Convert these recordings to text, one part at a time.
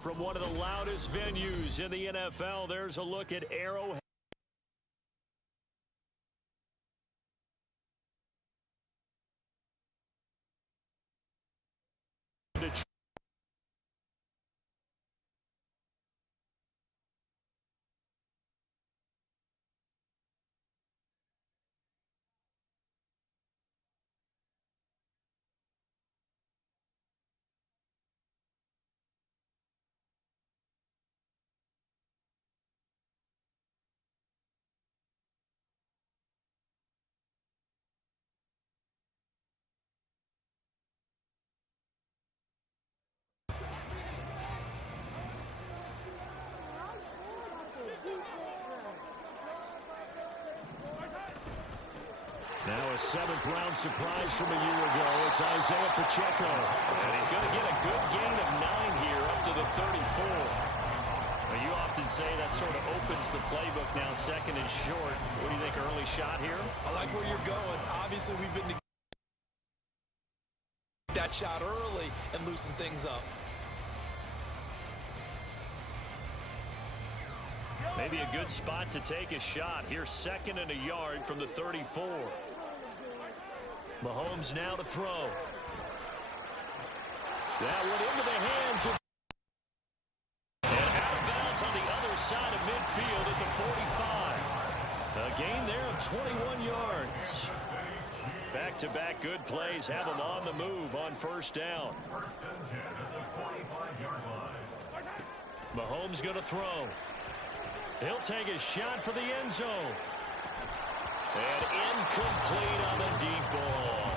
From one of the loudest venues in the NFL, there's a look at Arrowhead. Now a seventh-round surprise from a year ago. It's Isaiah Pacheco. And he's going to get a good gain of 9 here up to the 34. Well, you often say that sort of opens the playbook now, second and short. What do you think, early shot here? I like where you're going. Obviously, we've been that shot early and loosen things up. Maybe a good spot to take a shot. Here's second and a yard from the 34. Mahomes now to throw. That went into the hands of... And out of bounds on the other side of midfield at the 45. A gain there of 21 yards. Back-to-back good plays have them on the move on first down. Mahomes going to throw. He'll take a shot for the end zone. And incomplete on the deep ball.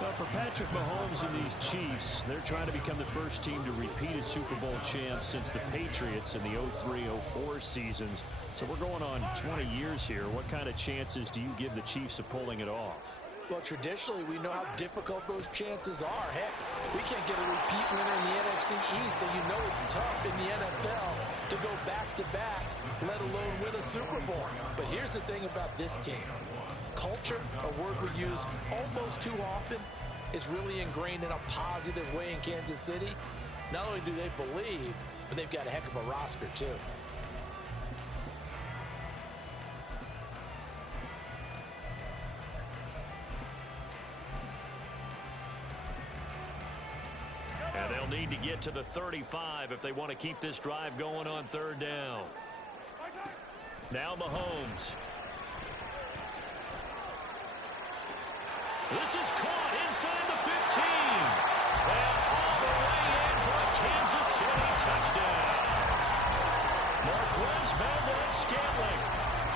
Well, for Patrick Mahomes and these Chiefs, they're trying to become the first team to repeat as Super Bowl champs since the Patriots in the 03-04 seasons. So we're going on 20 years here. What kind of chances do you give the Chiefs of pulling it off? Well, traditionally, we know how difficult those chances are. Heck, we can't get a repeat winner in the NFC East, so you know it's tough in the NFL to go back-to-back, let alone win a Super Bowl. But here's the thing about this team. Culture, a word we use almost too often, is really ingrained in a positive way in Kansas City. Not only do they believe, but they've got a heck of a roster, too. And they'll need to get to the 35 if they want to keep this drive going on third down. Now Mahomes. This is caught inside the 15. And all the way in for a Kansas City touchdown. Marquez Valdez-Scantling,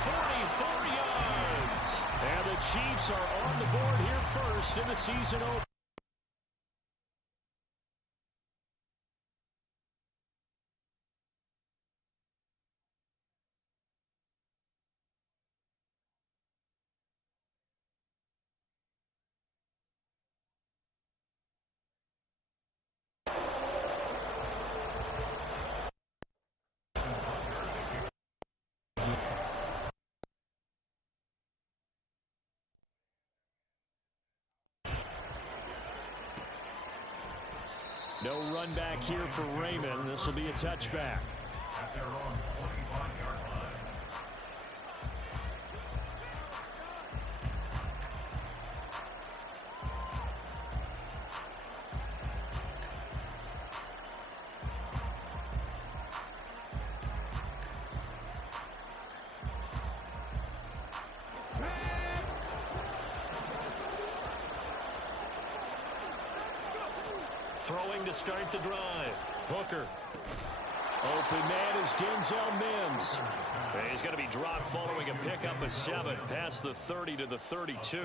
44 yards. And the Chiefs are on the board here first in the season opener. No run back here for Raymond. This will be a touchback. Throwing to start the drive. Hooker. Open man is Denzel Mims. He's going to be dropped following a pickup of 7 past the 30 to the 32.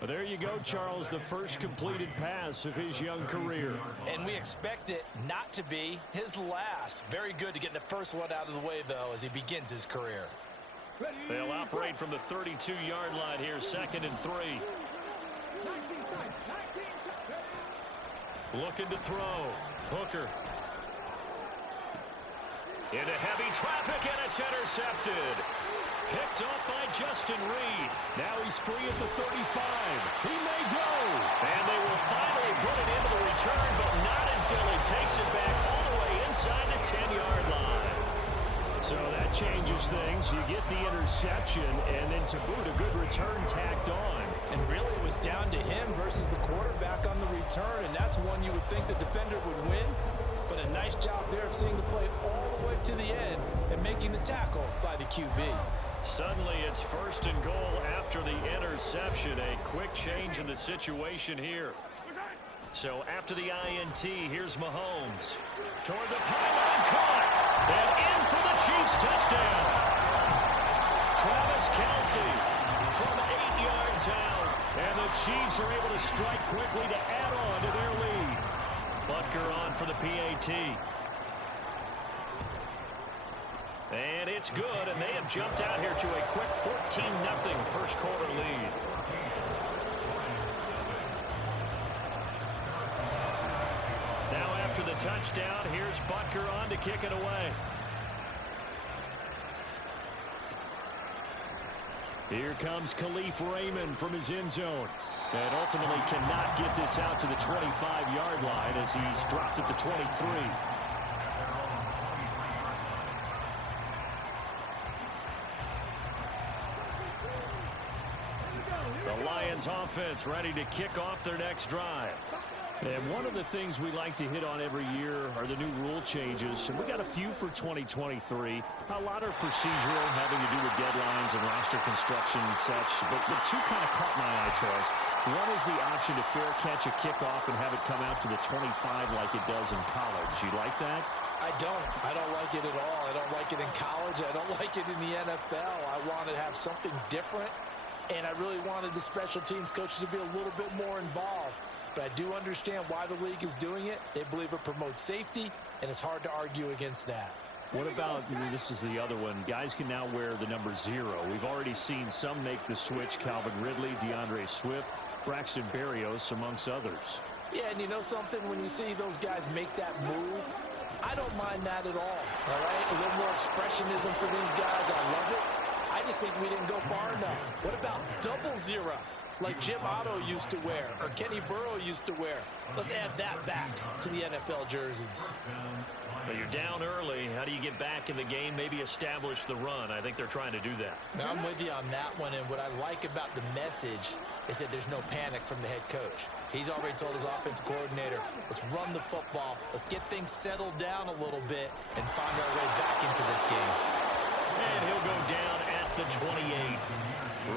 But there you go, Charles, the first completed pass of his young career. And we expect it not to be his last. Very good to get the first one out of the way, though, as he begins his career. They'll operate from the 32-yard line here, second and 3. Looking to throw. Hooker. Into heavy traffic, and it's intercepted. Picked up by Justin Reed. Now he's free at the 35. He may go. And they will finally put it into the return, but not until he takes it back all the way inside That changes things. You get the interception, and then to boot, a good return tacked on. And really it was down to him versus the quarterback on the return, and that's one you would think the defender would win. But a nice job there of seeing the play all the way to the end and making the tackle by the QB. Suddenly it's 1st and goal after the interception. A quick change in the situation here. So after the INT, here's Mahomes. Toward the pylon, caught. And in for the Chiefs touchdown. Travis Kelce from 8 yards out. And the Chiefs are able to strike quickly to add on to their lead. Butker on for the PAT. And it's good, and they have jumped out here to a quick 14-0 first quarter lead. Now after the touchdown, here's Butker on to kick it away. Here comes Khalif Raymond from his end zone. And ultimately cannot get this out to the 25-yard line as he's dropped at the 23. The Lions offense ready to kick off their next drive. And one of the things we like to hit on every year are the new rule changes. And we got a few for 2023. A lot are procedural, having to do with deadlines and roster construction and such. But the two kind of caught my eye, Charles. One is the option to fair catch a kickoff and have it come out to the 25 like it does in college. You like that? I don't like it at all. I don't like it in college. I don't like it in the NFL. I want to have something different. And I really wanted the special teams coaches to be a little bit more involved. But I do understand why the league is doing it. They believe it promotes safety, and it's hard to argue against that. What about, this is the other one, guys can now wear the number 0. We've already seen some make the switch, Calvin Ridley, DeAndre Swift, Braxton Berrios, amongst others. Yeah, and you know something? When you see those guys make that move, I don't mind that at all right? A little more expressionism for these guys. I love it. I just think we didn't go far enough. What about 00? Like Jim Otto used to wear, or Kenny Burrow used to wear. Let's add that back to the NFL jerseys. But you're down early. How do you get back in the game? Maybe establish the run. I think they're trying to do that. Now, I'm with you on that one, and what I like about the message is that there's no panic from the head coach. He's already told his offense coordinator, let's run the football, let's get things settled down a little bit, and find our way back into this game. And he'll go down at the 28.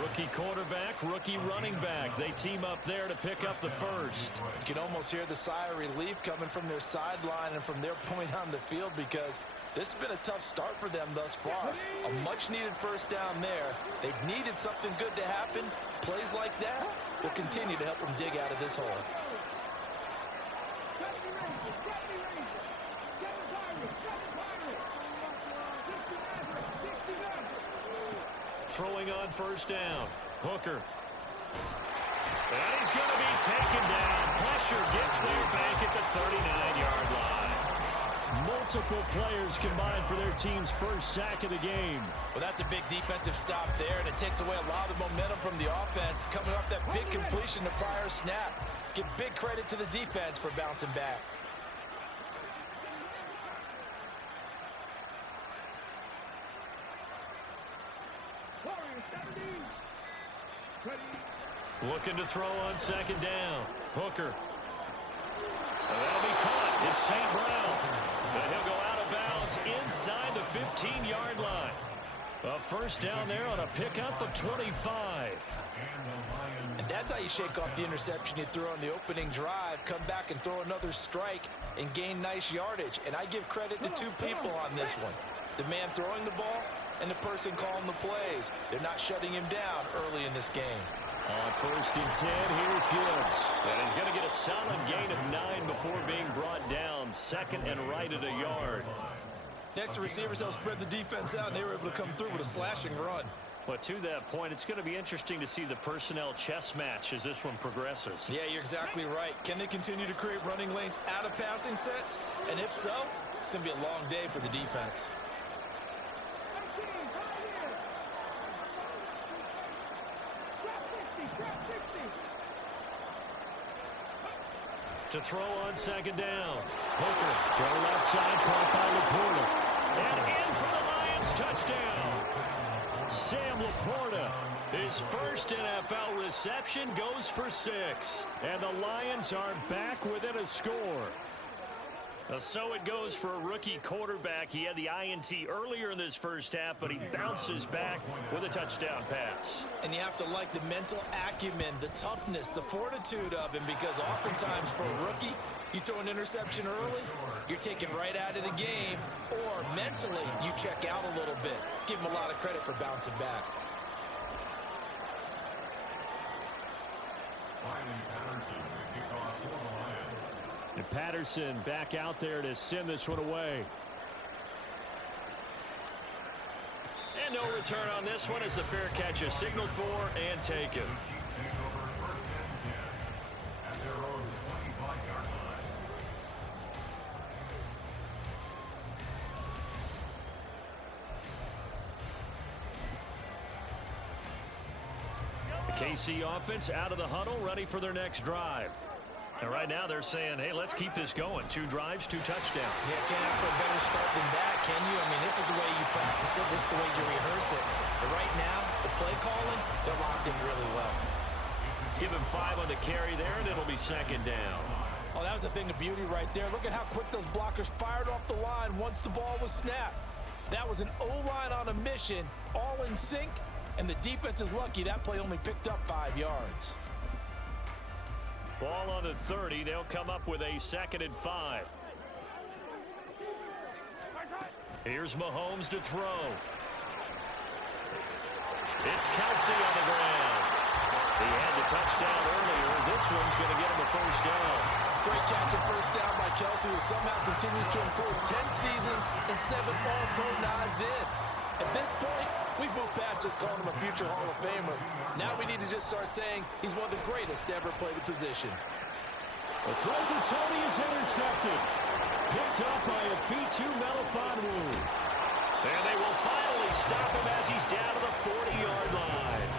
Rookie quarterback, rookie running back. They team up there to pick up the first. You can almost hear the sigh of relief coming from their sideline and from their point on the field, because this has been a tough start for them thus far. A much-needed first down there. They've needed something good to happen. Plays like that will continue to help them dig out of this hole. Throwing on first down. Hooker. And he's going to be taken down. Pressure gets there back at the 39-yard line. Multiple players combined for their team's first sack of the game. Well, that's a big defensive stop there, and it takes away a lot of the momentum from the offense. Coming off that big completion the prior snap. Give big credit to the defense for bouncing back. Looking to throw on second down. Hooker. That'll be caught. It's St. Brown. And he'll go out of bounds inside the 15-yard line. A first down there on a pickup of 25. And that's how you shake off the interception you threw on the opening drive. Come back and throw another strike and gain nice yardage. And I give credit to two people on this one. The man throwing the ball and the person calling the plays. They're not shutting him down early in this game. On first and 10, here's Gibbs. And he's going to get a solid gain of 9 before being brought down. Second and right at a yard. Next, receivers helped spread the defense out, and they were able to come through with a slashing run. But to that point, it's going to be interesting to see the personnel chess match as this one progresses. Yeah, you're exactly right. Can they continue to create running lanes out of passing sets? And if so, it's going to be a long day for the defense. To throw on second down. Hooker, throw left side, caught by Laporta. And in for the Lions touchdown. Sam Laporta, his first NFL reception, goes for 6. And the Lions are back within a score. So it goes for a rookie quarterback. He had the INT earlier in this first half, but he bounces back with a touchdown pass. And you have to like the mental acumen, the toughness, the fortitude of him, because oftentimes for a rookie, you throw an interception early, you're taken right out of the game, or mentally you check out a little bit. Give him a lot of credit for bouncing back. And Patterson back out there to send this one away. And no return on this one as the fair catch is signaled for and taken. The KC offense out of the huddle, ready for their next drive. And right now they're saying, hey, let's keep this going. 2 drives, 2 touchdowns. Yeah, can't ask for a better start than that, can you? I mean, this is the way you practice it. This is the way you rehearse it. But right now, the play calling, they're locked in really well. Give him 5 on the carry there, and it'll be 2nd down. Oh, that was a thing of beauty right there. Look at how quick those blockers fired off the line once the ball was snapped. That was an O-line on a mission, all in sync, and the defense is lucky that play only picked up 5 yards. Ball on the 30. They'll come up with a 2nd and 5. Here's Mahomes to throw. It's Kelsey on the ground. He had the touchdown earlier. This one's going to get him a 1st down. Great catch and 1st down by Kelsey, who somehow continues to improve. 10 seasons and 7 All-Pro nods in. At this point, we've moved past just calling him a future Hall of Famer. Now we need to just start saying he's one of the greatest to ever play the position. The throw for Tony is intercepted. Picked up by a Fitu Melifonwu. And they will finally stop him as he's down to the 40-yard line.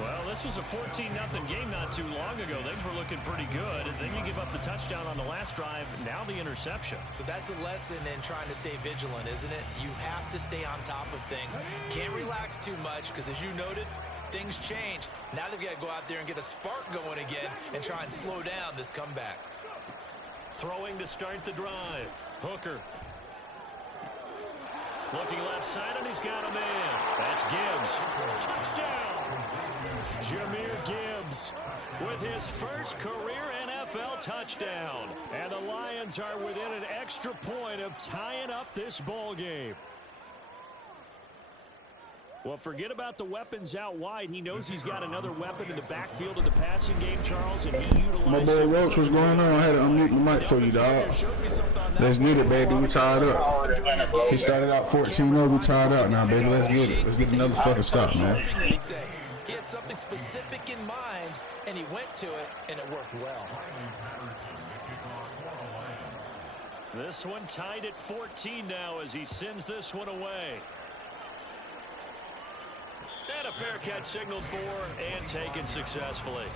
Well, this was a 14-0 game not too long ago. Things were looking pretty good. And then you give up the touchdown on the last drive. Now the interception. So that's a lesson in trying to stay vigilant, isn't it? You have to stay on top of things. Can't relax too much because, as you noted, things change. Now they've got to go out there and get a spark going again and try and slow down this comeback. Throwing to start the drive. Hooker. Looking left side, and he's got a man. That's Gibbs. Touchdown! Jahmyr Gibbs With his first career NFL touchdown. And the Lions are within an extra point of tying up this ball game. Well, forget about the weapons out wide. He knows he's got another weapon in the backfield of the passing game, Charles, and he utilized My boy Roach, what's going on? I had to unmute my mic for you, dog. Let's get it, baby. We tied up. He started out 14-0. We tied up now, baby. Let's get it. Let's get another fucking stop, man. He had something specific in mind, and he went to it, and it worked well. This one tied at 14 now as he sends this one away. And a fair catch signaled for and taken successfully.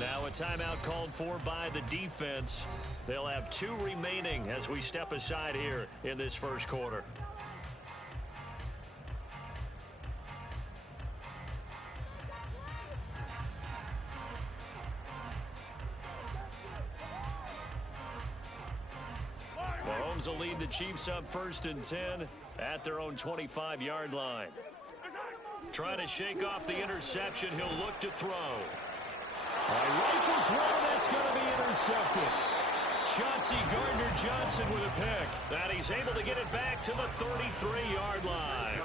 Now a timeout called for by the defense. They'll have 2 remaining as we step aside here in this first quarter. Mahomes will lead the Chiefs up 1st and 10 at their own 25-yard line. Trying to shake off the interception. He'll look to throw. Rifles one, that's going to be intercepted. Chauncey Gardner-Johnson with a pick. And he's able to get it back to the 33-yard line.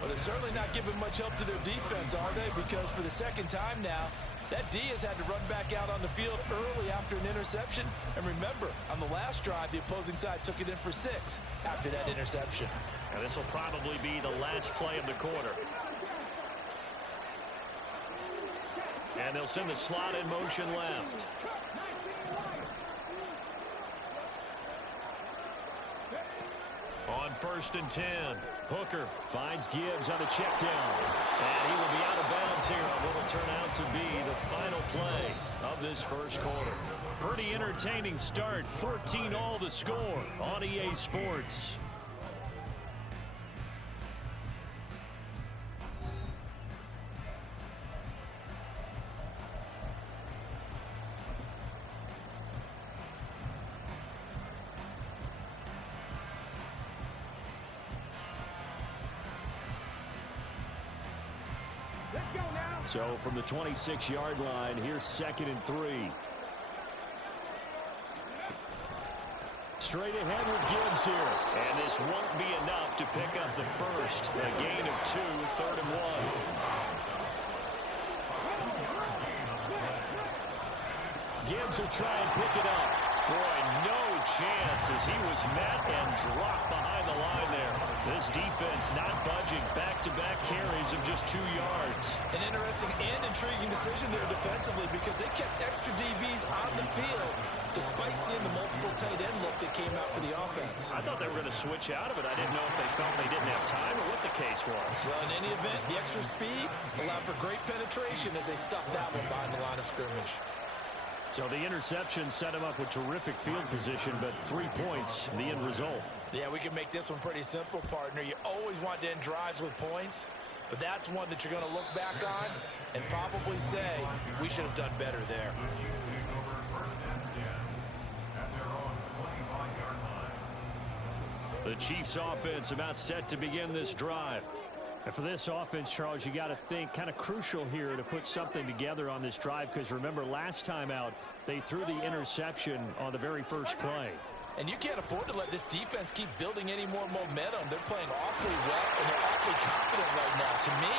Well, they're certainly not giving much help to their defense, are they? Because for the 2nd time now, that D has had to run back out on the field early after an interception. And remember, on the last drive, the opposing side took it in for 6 after that interception. And this will probably be the last play of the quarter. And they'll send the slot in motion left. On 1st and 10, Hooker finds Gibbs on a check down. And he will be out of bounds here on what will turn out to be the final play of this first quarter. Pretty entertaining start. 14-all the score on EA Sports. So from the 26-yard line, here's 2nd and 3. Straight ahead with Gibbs here. And this won't be enough to pick up the first. A gain of 2, 3rd and 1. Gibbs will try and pick it up. Boy, no chance as he was met and dropped behind the line there. This defense not budging. Back-to-back carries of just 2 yards. An interesting and intriguing decision there defensively because they kept extra DBs on the field despite seeing the multiple tight end look that came out for the offense. I thought they were going to switch out of it. I didn't know if they felt they didn't have time or what the case was. Well, in any event, the extra speed allowed for great penetration as they stuffed that one behind the line of scrimmage. So the interception set him up with terrific field position, but 3 points, the end result. Yeah, we can make this one pretty simple, partner. You always want to end drives with points, but that's one that you're going to look back on and probably say, we should have done better there. The Chiefs offense about set to begin this drive. And for this offense, Charles, you got to think kind of crucial here to put something together on this drive because remember last time out they threw the interception on the very first play. And you can't afford to let this defense keep building any more momentum. They're playing awfully well and they're awfully confident right now. To me,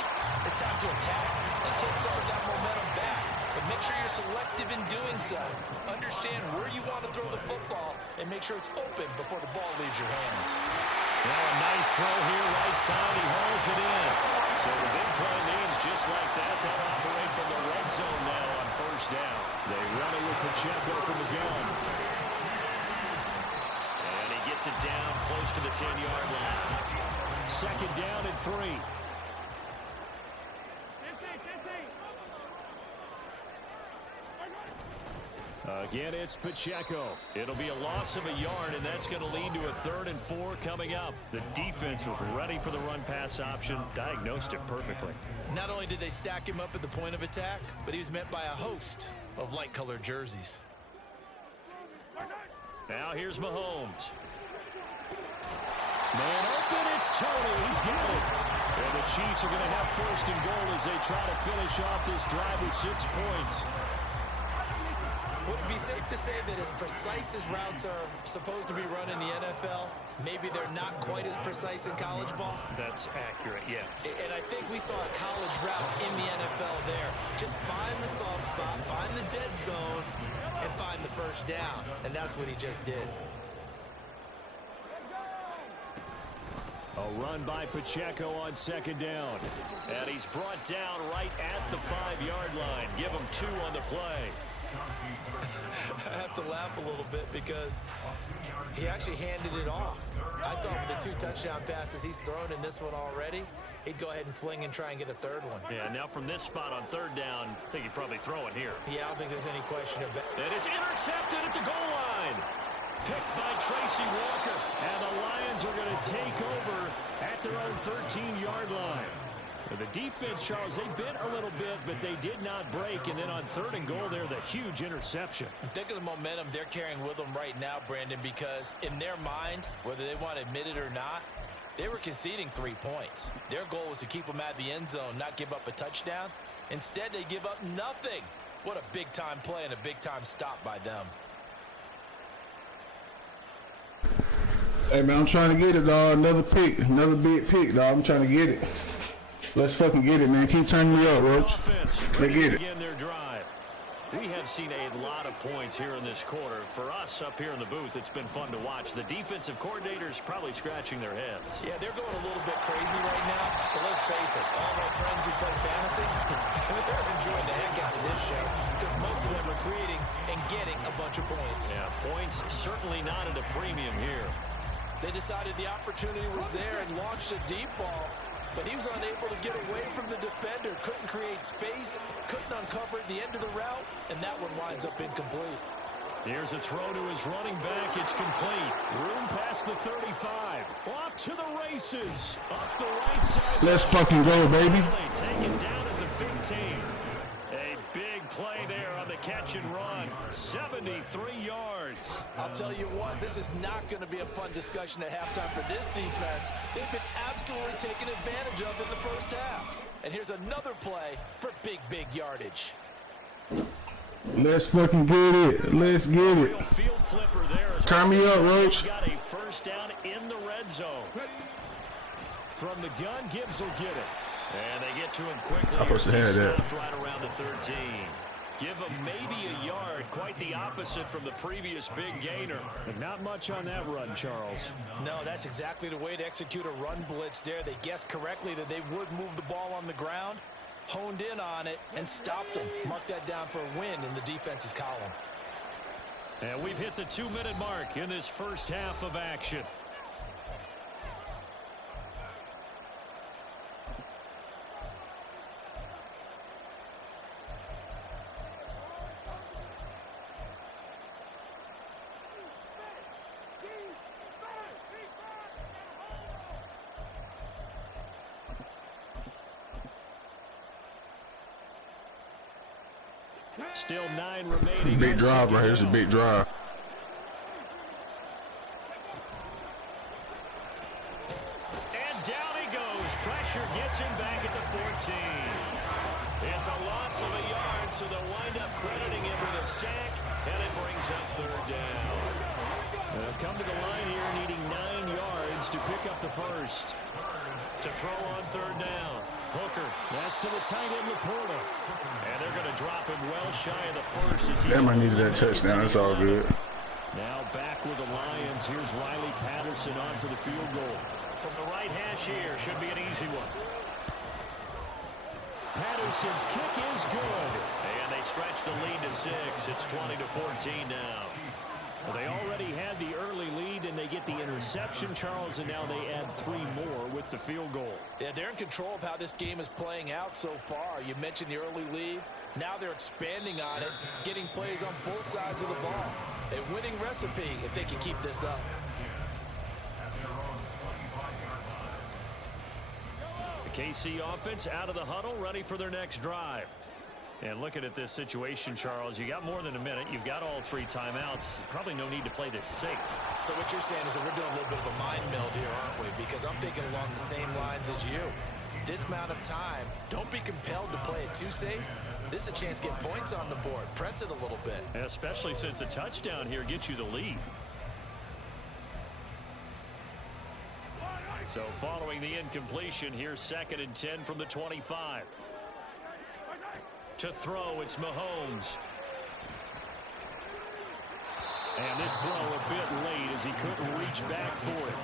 it's time to attack and take some of that momentum back. But make sure you're selective in doing so. Understand where you want to throw the football and make sure it's open before the ball leaves your hands. Well, a nice throw here, right side. He hauls it in. So the big play means just like that, they'll operate from the red zone now on 1st down. They run it with Pacheco from the gun. And he gets it down close to the 10-yard line. 2nd down and 3. Again, it's Pacheco. It'll be a loss of a yard, and that's going to lead to a 3rd and 4 coming up. The defense was ready for the run-pass option, diagnosed it perfectly. Not only did they stack him up at the point of attack, but he was met by a host of light-colored jerseys. Now here's Mahomes. Man open, it's Tony. He's got it. And the Chiefs are going to have 1st and goal as they try to finish off this drive with 6 points. Would it be safe to say that as precise as routes are supposed to be run in the NFL, maybe they're not quite as precise in college ball? That's accurate, yeah. And I think we saw a college route in the NFL there. Just find the soft spot, find the dead zone, and find the 1st down. And that's what he just did. A run by Pacheco on 2nd down. And he's brought down right at the 5-yard line. Give him 2 on the play. I have to laugh a little bit because he actually handed it off. I thought with the 2 touchdown passes he's thrown in this one already, he'd go ahead and fling and try and get a 3rd one. Yeah, now from this spot on 3rd down, I think he'd probably throw it here. Yeah, I don't think there's any question about it. And it's intercepted at the goal line. Picked by Tracy Walker. And the Lions are going to take over at their own 13-yard line. The defense, Charles, they bent a little bit, but they did not break. And then on 3rd and goal there, the huge interception. Think of the momentum they're carrying with them right now, Brandon, because in their mind, whether they want to admit it or not, they were conceding 3 points. Their goal was to keep them at the end zone, not give up a touchdown. Instead, they give up nothing. What a big-time play and a big-time stop by them. Hey, man, I'm trying to get it, dog. Another pick. Another big pick, dog. I'm trying to get it. Let's fucking get it, man. Keep turning me up, Roach. They get it. Begin their drive. We have seen a lot of points here in this quarter. For us up here in the booth, it's been fun to watch. The defensive coordinators probably scratching their heads. Yeah, they're going a little bit crazy right now. But let's face it, all of our friends who play fantasy, they're enjoying the heck out of this show because most of them are creating and getting a bunch of points. Yeah, points certainly not at a premium here. They decided the opportunity was there and launched a deep ball, but he was unable to get away from the defender, couldn't create space, couldn't uncover the end of the route, and that one winds up incomplete. Here's a throw to his running back. It's complete. Room past the 35. Off to the races. Up the right side. Let's fucking go, baby. Taken down at the 15. A big play there on the catch and run. 73 yards. I'll tell you what, this is not going to be a fun discussion at halftime for this defense. They've been absolutely taken advantage of in the first half. And here's another play for big, big yardage. Let's fucking get it. Let's get it. Field flipper there. Turn me up, Roach. Got a first down in the red zone. From the gun, Gibbs will get it. And they get to him quickly. I'm supposed to have that. Right around the 13. Give him maybe a yard. Quite the opposite from the previous big gainer. But not much on that run, Charles. No, that's exactly the way to execute a run blitz there. They guessed correctly that they would move the ball on the ground, honed in on it, and stopped them. Mark that down for a win in the defense's column. And we've hit the 2-minute mark in this first half of action. Still 9 remaining. Big drive right here. It's a big drive. And down he goes. Pressure gets him back at the 14. It's a loss of a yard, so they'll wind up crediting him with a sack, and it brings up third down. They'll come to the line here needing 9 yards to pick up the first. To throw on third down. Hooker. That's to the tight end, Laporta. And they're going to drop him well shy of the first. As he Damn, I needed that touchdown. It's all good. Now back with the Lions. Here's Riley Patterson on for the field goal. From the right hash here. Should be an easy one. Patterson's kick is good. And they stretch the lead to 6. It's 20-14 now. Well, they already had the early lead, and they get the interception, Charles, and now they add 3 more with the field goal. Yeah, they're in control of how this game is playing out so far. You mentioned the early lead. Now they're expanding on it, getting plays on both sides of the ball. A winning recipe if they can keep this up. The KC offense out of the huddle, ready for their next drive. And looking at this situation, Charles, you got more than a minute. You've got all 3 timeouts. Probably no need to play this safe. So what you're saying is that we're doing a little bit of a mind meld here, aren't we? Because I'm thinking along the same lines as you. This amount of time, don't be compelled to play it too safe. This is a chance to get points on the board. Press it a little bit. Especially since a touchdown here gets you the lead. So following the incompletion, here's 2nd and 10 from the 25. To throw, it's Mahomes. And this throw a bit late as he couldn't reach back for it.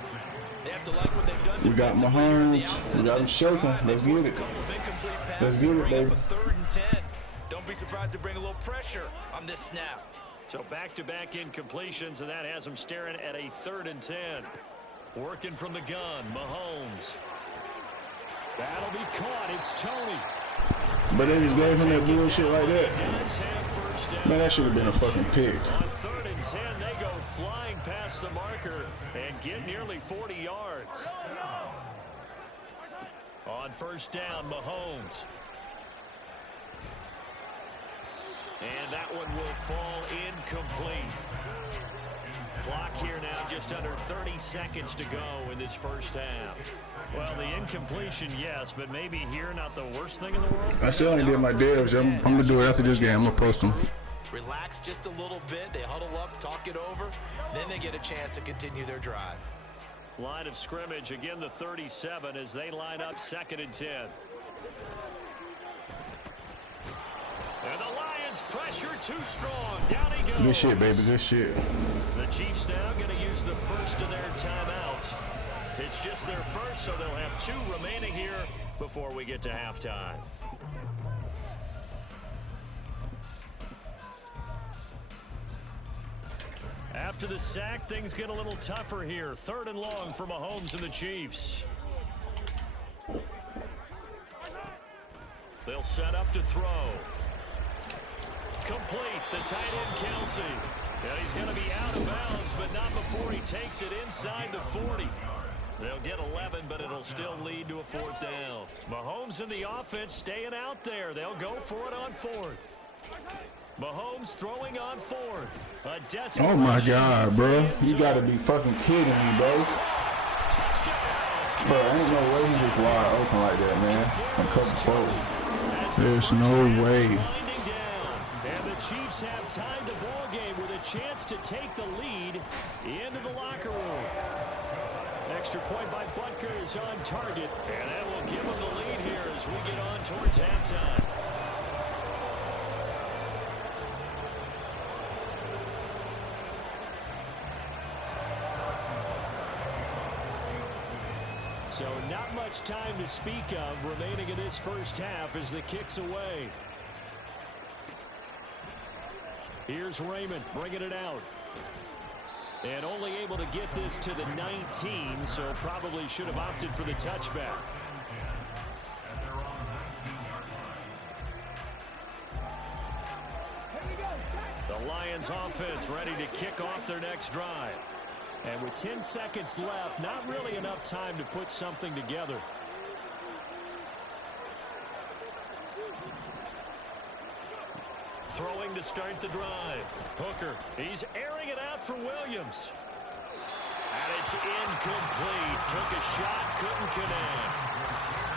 They have to like what they've done. We got Mahomes. We got him shaking. Let's get it. Let's get it, baby. 3rd and 10. Don't be surprised to bring a little pressure on this snap. So back-to-back incompletions, and that has them staring at a 3rd and 10. Working from the gun, Mahomes. That'll be caught. It's Tony. But they just gave him that bullshit like that. Man, that should have been a fucking pick. On 3rd and 10, they go flying past the marker and get nearly 40 yards. On 1st down, Mahomes. And that one will fall incomplete. Clock here now, just under 30 seconds to go in this first half. Well, the incompletion, yes, but maybe here not the worst thing in the world. I still ain't did my devs. I'm going to do it after this game. I'm going to post them. Relax just a little bit. They huddle up, talk it over. Then they get a chance to continue their drive. Line of scrimmage, again the 37 as they line up 2nd and 10. And the Lions pressure too strong. Down he goes. Good shit, baby. Good shit. The Chiefs now going to use the first of their timeouts. It's just their first, so they'll have 2 remaining here before we get to halftime. After the sack, things get a little tougher here. 3rd and long for Mahomes and the Chiefs. They'll set up to throw. Complete. The tight end, Kelsey. And he's going to be out of bounds, but not before he takes it inside the 40. They'll get 11, but it'll still lead to a 4th down. Mahomes and the offense staying out there. They'll go for it on 4th. Mahomes throwing on 4th. Oh, my God, bro. You got to be fucking kidding me, bro. Bro, ain't no way he was wide open like that, man. I'm covered forward. There's no way. And the Chiefs have tied the ball game with a chance to take the lead into the locker room. Extra point by Butker is on target, and that will give them the lead here as we get on towards halftime. So not much time to speak of remaining in this first half as the kick's away. Here's Raymond bringing it out. And only able to get this to the 19, so probably should have opted for the touchback. The Lions offense ready to kick off their next drive. And with 10 seconds left, not really enough time to put something together. Throwing to start the drive. Hooker, he's airing it out for Williams. And it's incomplete. Took a shot, couldn't connect.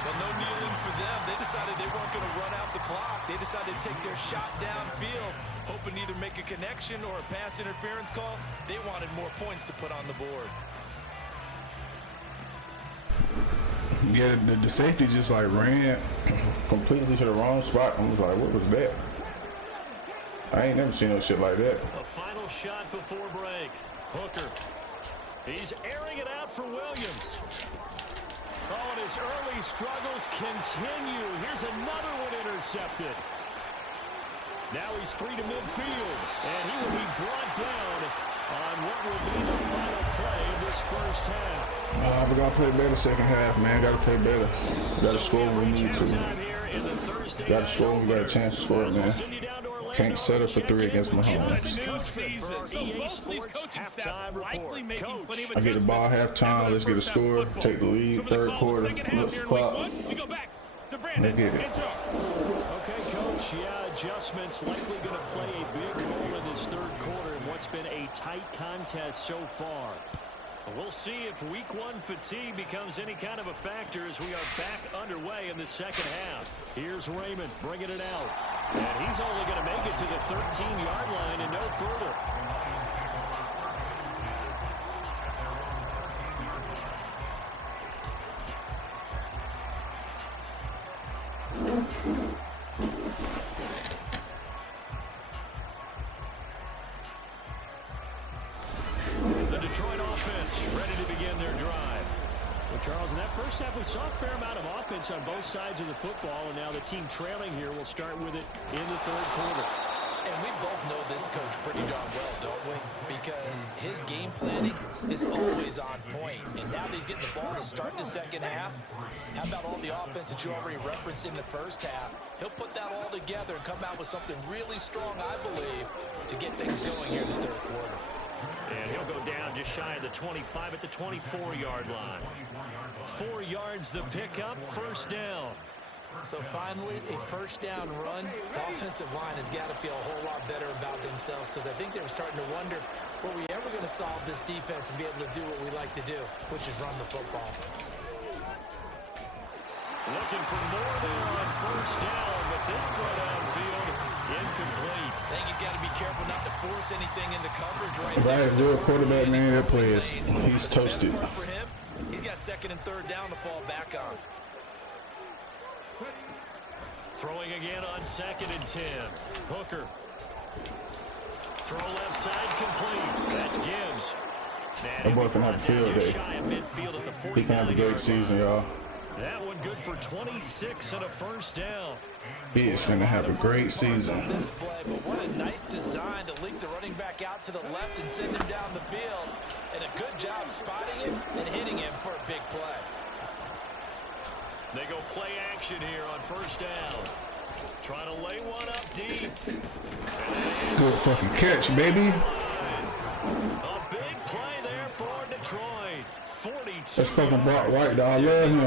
Well, no kneeling for them. They decided they weren't going to run out the clock. They decided to take their shot downfield, hoping to either make a connection or a pass interference call. They wanted more points to put on the board. Yeah, the safety just like ran completely to the wrong spot. I was like, what was that? I ain't never seen no shit like that. A final shot before break. Hooker. He's airing it out for Williams. Oh, and his early struggles continue. Here's another one intercepted. Now he's free to midfield, and he will be brought down on what will be the final play of this first half. We got to play better second half, man. Got to play better. Got to score when we need to. Got to score when we got a chance to score, man. Can't settle for 3 against Mahomes. I get the ball halftime. Let's get a score. Take the lead. 3rd quarter. Let's clock. Let's get it. Okay, Coach. Yeah, adjustments likely going to play a big role in this 3rd quarter in what's been a tight contest so far. We'll see if week 1 fatigue becomes any kind of a factor as we are back underway in the second half. Here's Raymond bringing it out. And he's only going to make it to the 13-yard line and no further. The Detroit offense ready to begin their drive. Well, Charles, in that first half, we saw a fair amount of offense on both sides of the football, and now the team trailing here will start with it in the 3rd quarter. And we both know this coach pretty darn well, don't we? Because his game planning is always on point. And now that he's getting the ball to start the second half, how about all the offense that you already referenced in the first half? He'll put that all together and come out with something really strong, I believe, to get things going here in the 3rd quarter. And he'll go down just shy of the 25 at the 24-yard line. 4 yards the pickup, 1st down. So finally, a 1st down run. The offensive line has got to feel a whole lot better about themselves because I think they were starting to wonder, were we ever going to solve this defense and be able to do what we like to do, which is run the football. Looking for more there on 1st down, but this throw downfield incomplete. I think he's got to be careful not to force anything into coverage right there. Right, do a quarterback, man. That play is, he's toasted. For him, he's got 2nd and 3rd down to fall back on. Throwing again on 2nd and 10. Hooker. Throw left side complete. That's Gibbs. That boy can have a field day. He can have a great season, y'all. That one good for 26 and a first down. He is finna have a great season. This play, but what a nice design to leak the running back out to the left and send him down the field. And a good job spotting it and hitting him for a big play. They go play action here on first down. Trying to lay one up deep. Good fucking catch, baby. A big play there for Detroit. 42. That's fucking Brock White, dog. I love him.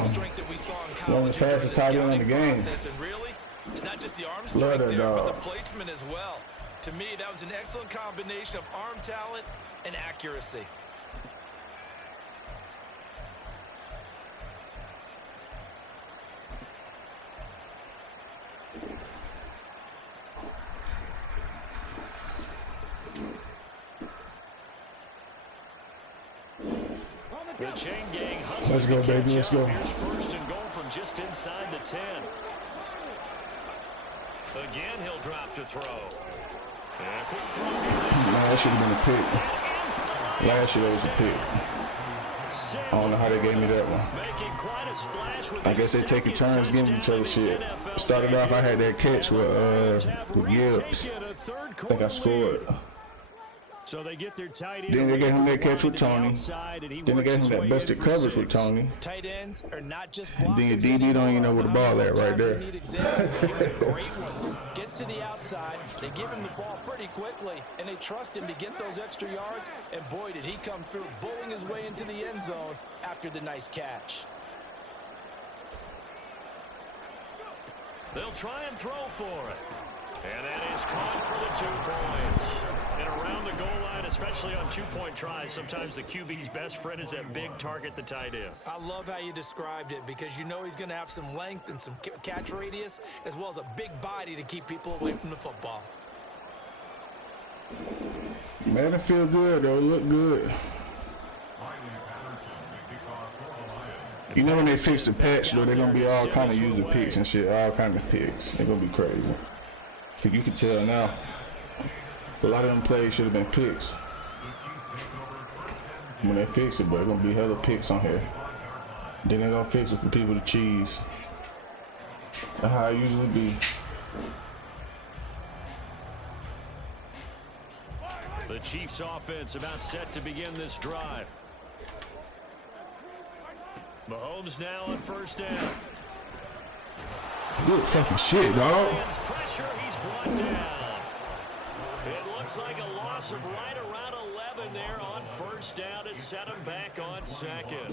One of the fastest tight ends in the game. Really, it's not just the arm Love strength that there, but dog. the placement as well. To me, that was an excellent combination of arm talent and accuracy. The chain gang Let's go, baby. Let's go. Here's first and goal from just inside the 10. Again, he'll drop to throw. And a quick throw here. Man, that should have been a pick. Last year that was a pick. I don't know how they gave me that one. Making quite a splash with I guess they taking turns giving each other shit. Started off, I had that catch with Gibbs. I think I scored. So they get their tight end. Then they gave him that catch with Tony. Then they gave him that busted coverage with Tony. Tight ends are not just And then your DB don't even know where the ball at right there. Great one. Gets to the outside. They give him the ball pretty quickly, and they trust him to get those extra yards. And boy, did he come through, bowling his way into the end zone after the nice catch. They'll try and throw for it. And that is caught for the 2 points. And around the goal line, especially on 2-point tries, sometimes the QB's best friend is that big target, the tight end. I love how you described it because you know he's going to have some length and some catch radius as well as a big body to keep people away from the football. Madden feel good though, look good. You know when they fix the patch though, they're gonna be all kind of using picks and shit, all kind of picks. They're gonna be crazy. You can tell now. A lot of them plays should have been picks. When they fix it, but it's gonna be hella picks on here. Then they're gonna fix it for people to cheese. That's how it usually be. The Chiefs offense about set to begin this drive. Mahomes now on first down. Good fucking shit, dog. Pressure, he's brought down. It looks like a loss of right around 11 there on first down to set him back on second.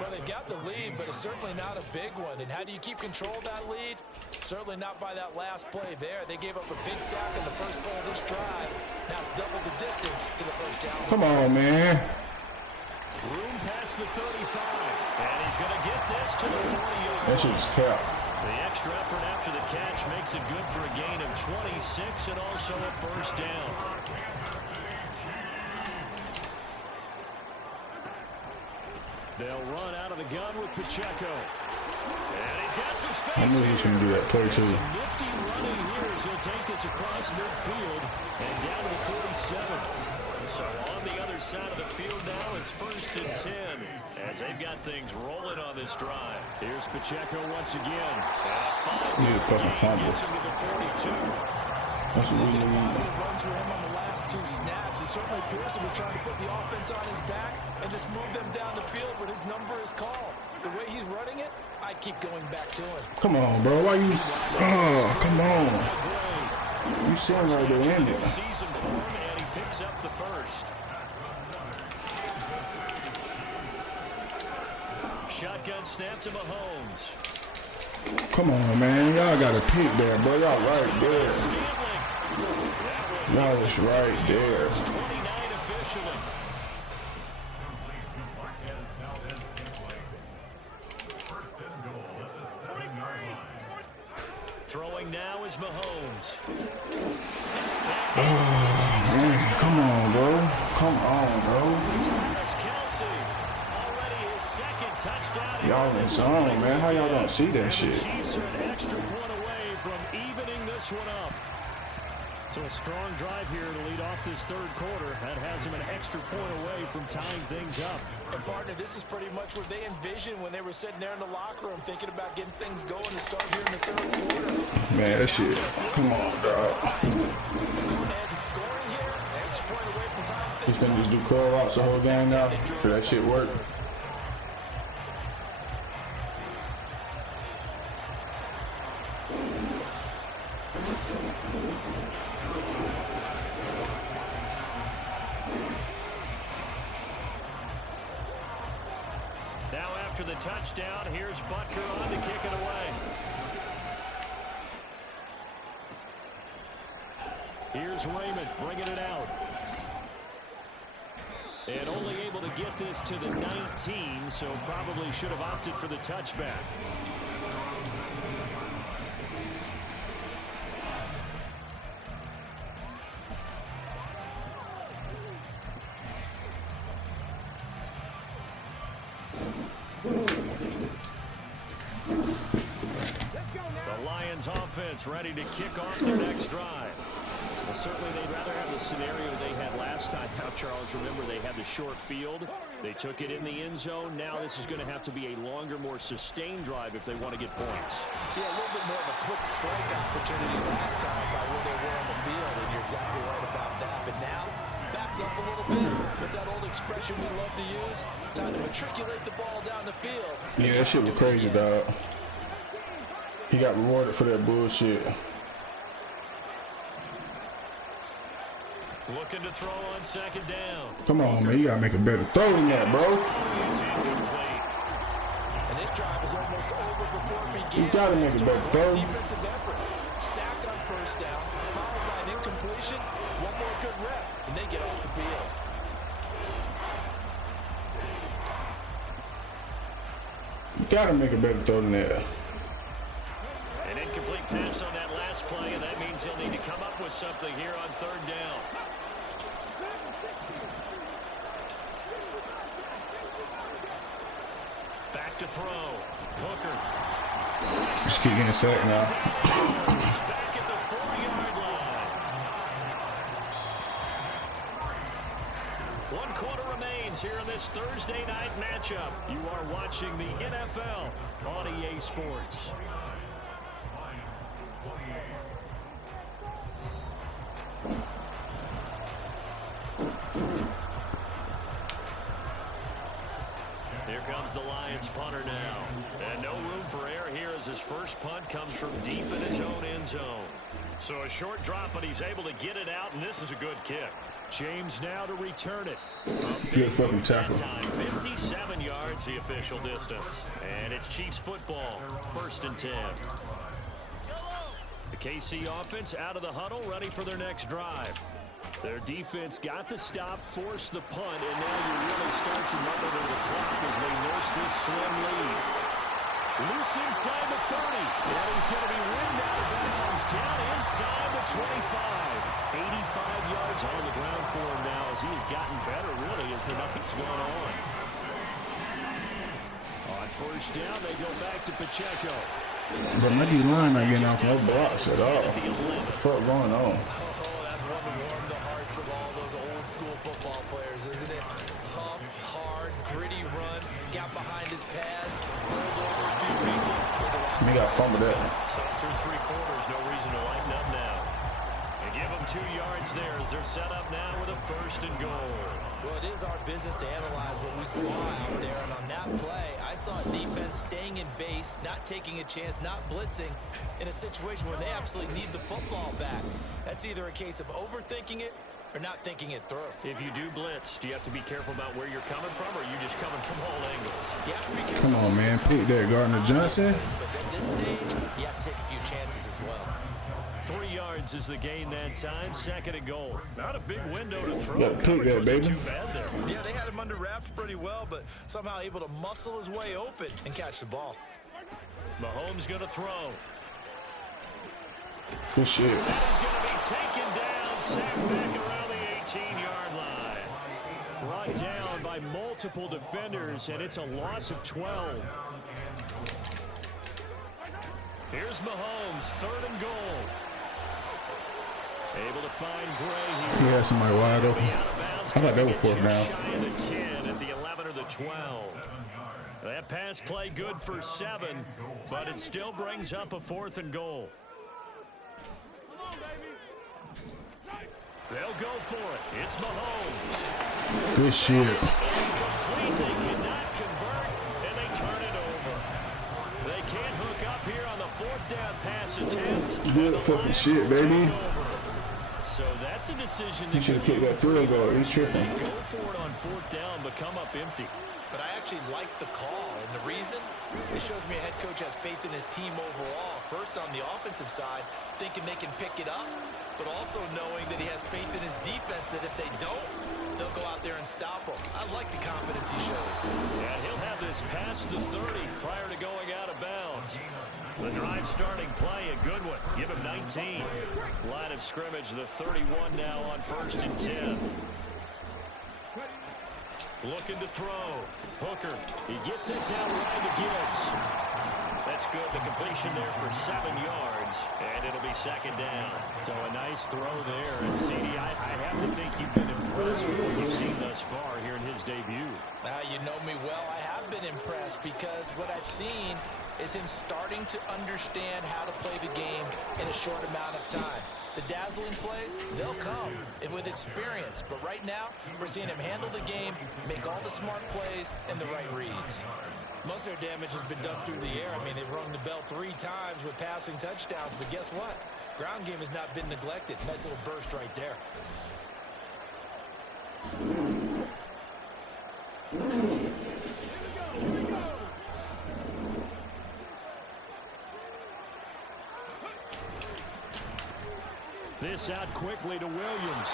Well, they got the lead, but it's certainly not a big one. And how do you keep control of that lead? Certainly not by that last play there. They gave up a big sack in the first play of this drive. Now it's double the distance to the first down. Come on, man. Room past the 35. And he's going to get this to the 40-yard line. That shit's cap. The extra effort after the catch makes it good for a gain of 26 and also a first down. They'll run out of the gun with Pacheco. And he's got some space. I knew he was going to do that play too. Some nifty running here as he'll take this across midfield and down to the 47. So on the other side of the field now, it's first and 10 as they've got things rolling on this drive. Here's Pacheco once again. He a fucking fumble. Gets him to the 42. That's what we need. Runs for him on the last 2 snaps. He certainly appears to be trying to put the offense on his back and just move them down the field, but his number is called. The way he's running it, I keep going back to him. Come on, bro. Why you? Oh, come on. You sitting right there in it. Season for him, and he picks up the first. Shotgun snap to Mahomes. Come on, man. Y'all got a pick there, bro. Y'all right there. Y'all was right there. 29 officially. Throwing now is Mahomes. Man, come on, bro. Come on, bro. Y'all in zone, man. How y'all don't see that shit? Chiefs are an extra point away from evening this one up. So a strong drive here to lead off this third quarter. That has him an extra point away from tying things up. And partner, this is pretty much what they envisioned when they were sitting there in the locker room thinking about getting things going to start here in the third quarter. Man, that shit. Come on, dog. Going ahead and scoring here. Extra point away from tying He's things finna up. just do curl outs the whole game now. Could that shit work? Now after the touchdown, here's Butker on to kick it away. Here's Raymond bringing it out. And only able to get this to the 19, so probably should have opted for the touchback. The Lions offense ready to kick off their next drive. Well, certainly they'd rather have the scenario they had last time. Now, Charles, remember they had the short field. They took it in the end zone. Now this is going to have to be a longer, more sustained drive if they want to get points. Yeah, a little bit more of a quick strike opportunity last time by where they were on the field, and you're exactly right about that. But now, backed up a little bit. What's that old expression we love to use? Time to matriculate the ball down the field. Yeah, that shit was crazy, dog. He got rewarded for that bullshit. Looking to throw on second down. Come on, man. You gotta make a better throw than that, bro. It's incomplete. And this drive is almost over before it began. You gotta make a better throw. Defensive effort. Sack on first down, followed by an incompletion. One more good rep, and they get off the field. You gotta make a better throw than that. An incomplete pass on that last play, and that means he'll need to come up with something here on third down. Back to throw. Hooker. Just keep getting sacked now. Back at the 4-yard line. 1 quarter remains here in this Thursday night matchup. You are watching the NFL on EA Sports. Here comes the Lions punter now. And no room for error here as his first punt comes from deep in his own end zone. So a short drop, but he's able to get it out, and this is a good kick. James now to return it. Good fucking tackle. Time, 57 yards the official distance. And it's Chiefs football, 1st and 10. The KC offense out of the huddle, ready for their next drive. Their defense got the stop, forced the punt, and now you really start to monitor the clock as they nurse this slim lead. Loose inside the 30, and he's going to be ridden out of bounds down inside the 25. 85 yards on the ground for him now as he has gotten better, really, as the night's gone on. On first down, they go back to Pacheco. But Mickey's line not getting off no blocks at all. What the fuck going on? Oh, that's one to warm the hearts of all those old school football players, isn't it? Tough, hard, gritty run, got behind his pads, rolled over a few people. He got fumbled that. So through 3 quarters, no reason to lighten up now. And give them 2 yards there as they're set up now with a 1st and goal. Well, it is our business to analyze what we saw out there, and on that play, I saw defense staying in base, not taking a chance, not blitzing, in a situation where they absolutely need the football back. That's either a case of overthinking it or not thinking it through. If you do blitz, do you have to be careful about where you're coming from, or are you just coming from all angles? You have to be careful. Come on, man. Pick that Gardner Johnson. But at this stage, you have to take a few chances as well. 3 yards is the gain that time. 2nd and goal. Not a big window to throw. Yeah, pick Coverage that, wasn't baby. too bad there. Yeah, they had him under wraps pretty well, but somehow able to muscle his way open and catch the ball. Mahomes going to throw. Good shit. That is going to be taken down. Sacked back around the 18-yard line. Brought down by multiple defenders, and it's a loss of 12. Here's Mahomes, 3rd and goal. Able to find Gray He here. had somebody wide open. I thought that was fourth down. Shy of the 10 at the 11 or the 12. That pass play good for 7, but it still brings up a 4th and goal. They'll go for it. It's Mahomes. Good shit. Incomplete. They cannot convert, and they turn it over. They can't hook up here on the 4th down pass attempt. Good fucking shit, baby. So that's a decision He that should have kicked that field goal. He's tripping. go for it on 4th down, but come up empty. But I actually like the call, and the reason? It shows me a head coach has faith in his team overall. First on the offensive side, thinking they can pick it up, but also knowing that he has faith in his defense that if they don't, they'll go out there and stop them. I like the confidence he showed. Yeah, he'll have this past the 30 prior to going out of bounds. The drive starting play, a good one. Give him 19. Line of scrimmage, the 31 now on 1st and 10. Looking to throw. Hooker. He gets this out right to Gibbs. That's good. The completion there for 7 yards, and it'll be 2nd down. So a nice throw there. And CD, I have to think you've been impressed with what you've seen thus far here in his debut. Now, you know me well. I have been impressed because what I've seen is him starting to understand how to play the game in a short amount of time. The dazzling plays, they'll come with experience. But right now, we're seeing him handle the game, make all the smart plays, and the right reads. Most of their damage has been done through the air. I mean, they've rung the bell 3 times with passing touchdowns, but guess what? Ground game has not been neglected. Nice little burst right there. This out quickly to Williams.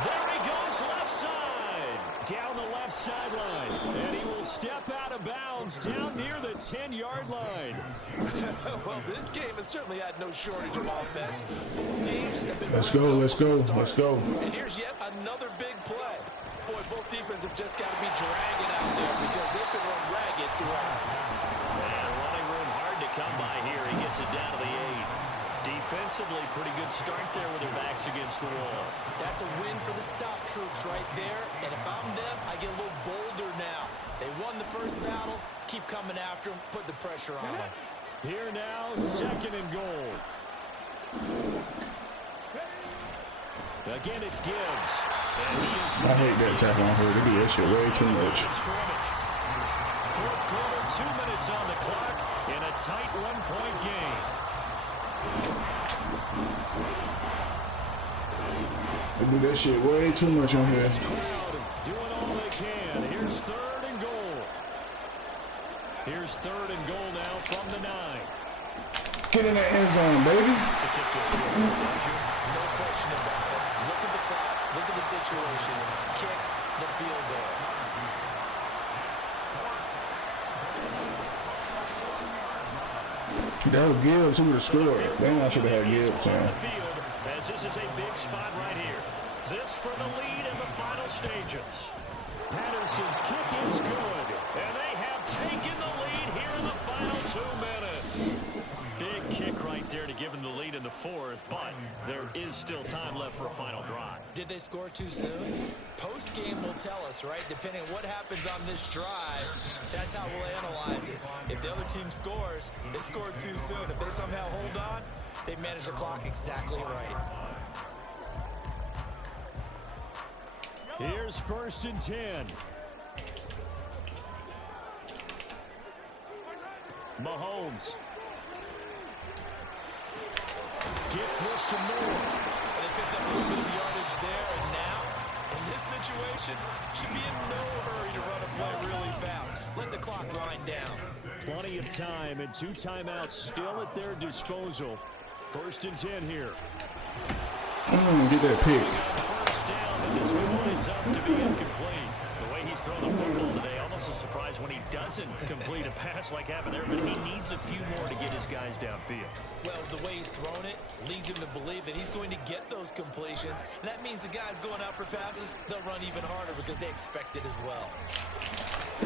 There he goes left side. Down the left sideline. And he will step out of bounds down near the 10-yard line. Well, this game has certainly had no shortage of offense. Both teams have been Let's go, let's go, let's go. And here's yet another big play. Boy, both defenses have just got to be dragging out there because they've been run ragged throughout. And running room hard to come by here. He gets it down to the 8. Defensively, pretty good start there with their backs against the wall. That's a win for the stop troops right there. And if I'm them, I get a little bolder now. They won the first battle. Keep coming after them. Put the pressure on them. Here now, 2nd and goal. Again, it's Gibbs. And he is I hate that tackle on her. They do that shit way too much. scrimmage. 4th quarter, 2 minutes on the clock in a tight 1-point game. They do that shit way too much on here. Crowd doing all they can. Here's 3rd and goal. Here's 3rd and goal now from the 9. Get in that end zone, baby. No question about it. Look at the clock. Look at the situation. Kick the field goal. That was Gibbs who would have scored. Damn, I should have had Gibbs on. The field, as this is a big spot right here. This for the lead in the final stages. Patterson's kick is good. And they have taken the lead here in the final 2 minutes. Big kick right there to give them the lead in the 4th, but there is still time left for a final drive. Did they score too soon? Post-game will tell us, right? Depending on what happens on this drive, that's how we'll analyze it. If the other team scores, they scored too soon. If they somehow hold on, they manage the clock exactly right. Here's 1st and 10. Mahomes gets this to Moore. They picked up a little bit of yardage there, and now, in this situation, should be in no hurry to run a play really fast. Let the clock wind down. Plenty of time and 2 timeouts still at their disposal. 1st and 10 here. Get that pick. First down, but this one winds up to be incomplete. The way he's thrown the football today, almost a surprise when he doesn't complete a pass like happened there, but he needs a few more to get his guys downfield. Well, the way he's thrown it leads him to believe that he's going to get those completions, and that means the guys going out for passes, they'll run even harder because they expect it as well.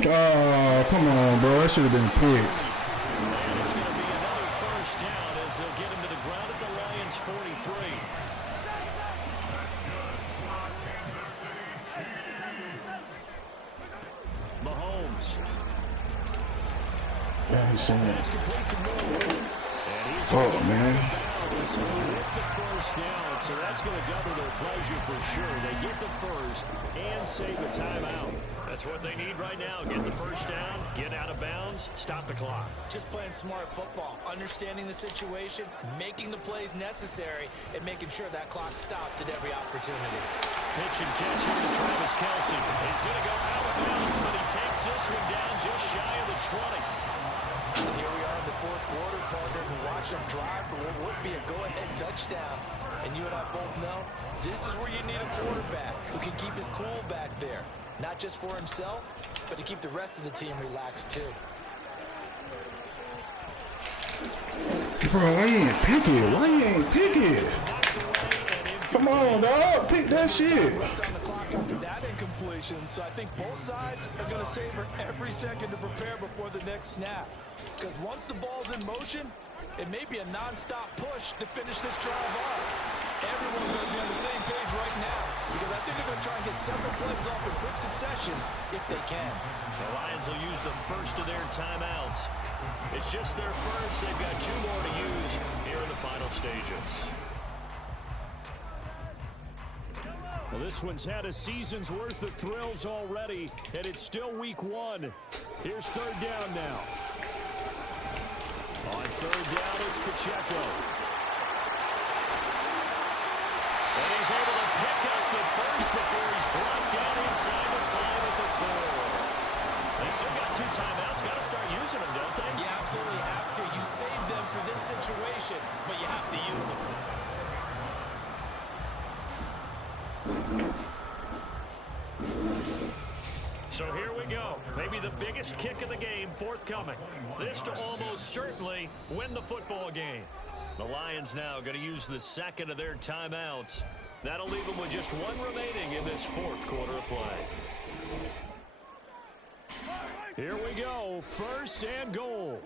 Oh, come on, bro. That should have been a pick. And it's going to be another first down as they'll get him to the ground at the Lions' 43. Yeah, he's saying Pass complete to Moore. And he's fuck, man. with the first down, so that's going to double their pleasure for sure. They get the first and save a timeout. That's what they need right now. Get the first down, get out of bounds, stop the clock. Just playing smart football, understanding the situation, making the plays necessary, and making sure that clock stops at every opportunity. Pitch and catch here to Travis Kelce. He's going to go out of bounds, but he takes this one down just shy of the 20. And here we are in the fourth quarter, partner, and watch them drive for what would be a go-ahead touchdown. And you and I both know this is where you need a quarterback who can keep his cool back there. Not just for himself, but to keep the rest of the team relaxed too. Bro, why you ain't pick it? Why you ain't pick it? Come on, dog. Pick that shit. Left on the clock after that incompletion, so I think both sides are going to savor every second to prepare before the next snap. Because once the ball's in motion, it may be a non-stop push to finish this drive off. Everyone's going to be on the same page right now because I think they're going to try and get several plays off in quick succession if they can. The Lions will use the first of their timeouts. It's just their first. They've got 2 more to use here in the final stages. Well, this one's had a season's worth of thrills already, and it's still week 1. Here's third down now. On third down, it's Pacheco. And he's able to pick up the first before he's brought down inside the 5 at the 4. They still got 2 timeouts. Got to start using them, don't they? You absolutely have to. You save them for this situation, but you have to use them. So here we go. Maybe the biggest kick of the game forthcoming. This to almost certainly win the football game. The Lions now going to use the second of their timeouts. That'll leave them with just 1 remaining in this fourth quarter of play. Here we go. First and goal.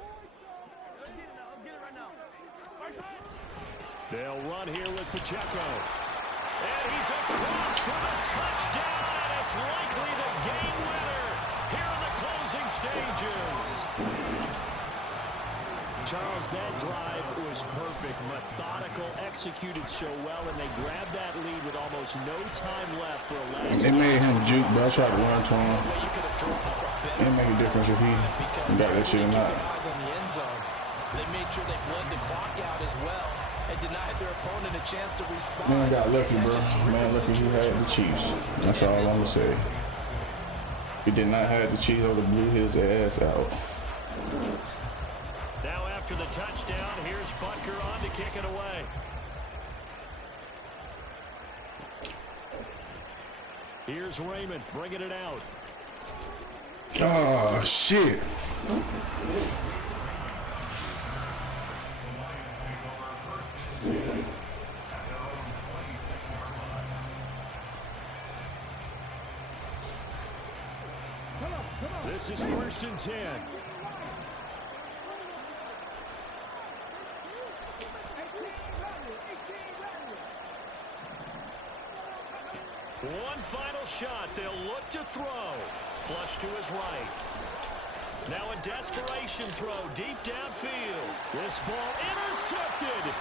They'll run here with Pacheco. And he's across for the touchdown, and it's likely the game winner here in the closing stages. Charles, that drive was perfect, methodical, executed so well, and they grabbed that lead with almost no time left for a last. It made him juke, but I tried to run to him. It didn't make a difference if he got that shit or not. Eyes on the end zone. They made sure they bled the clock out as well and denied their opponent a chance to respond. Man got lucky, bro. Man lucky he had the Chiefs. That's all I'm gonna say. If he did not have the Chiefs, I would have blew his ass out. Now after the touchdown, here's Butker on to kick it away. Here's Raymond bringing it out. Oh, shit. This is 1st and 10. One final shot. They'll look to throw. Flush to his right. Now a desperation throw deep downfield. This ball intercepted.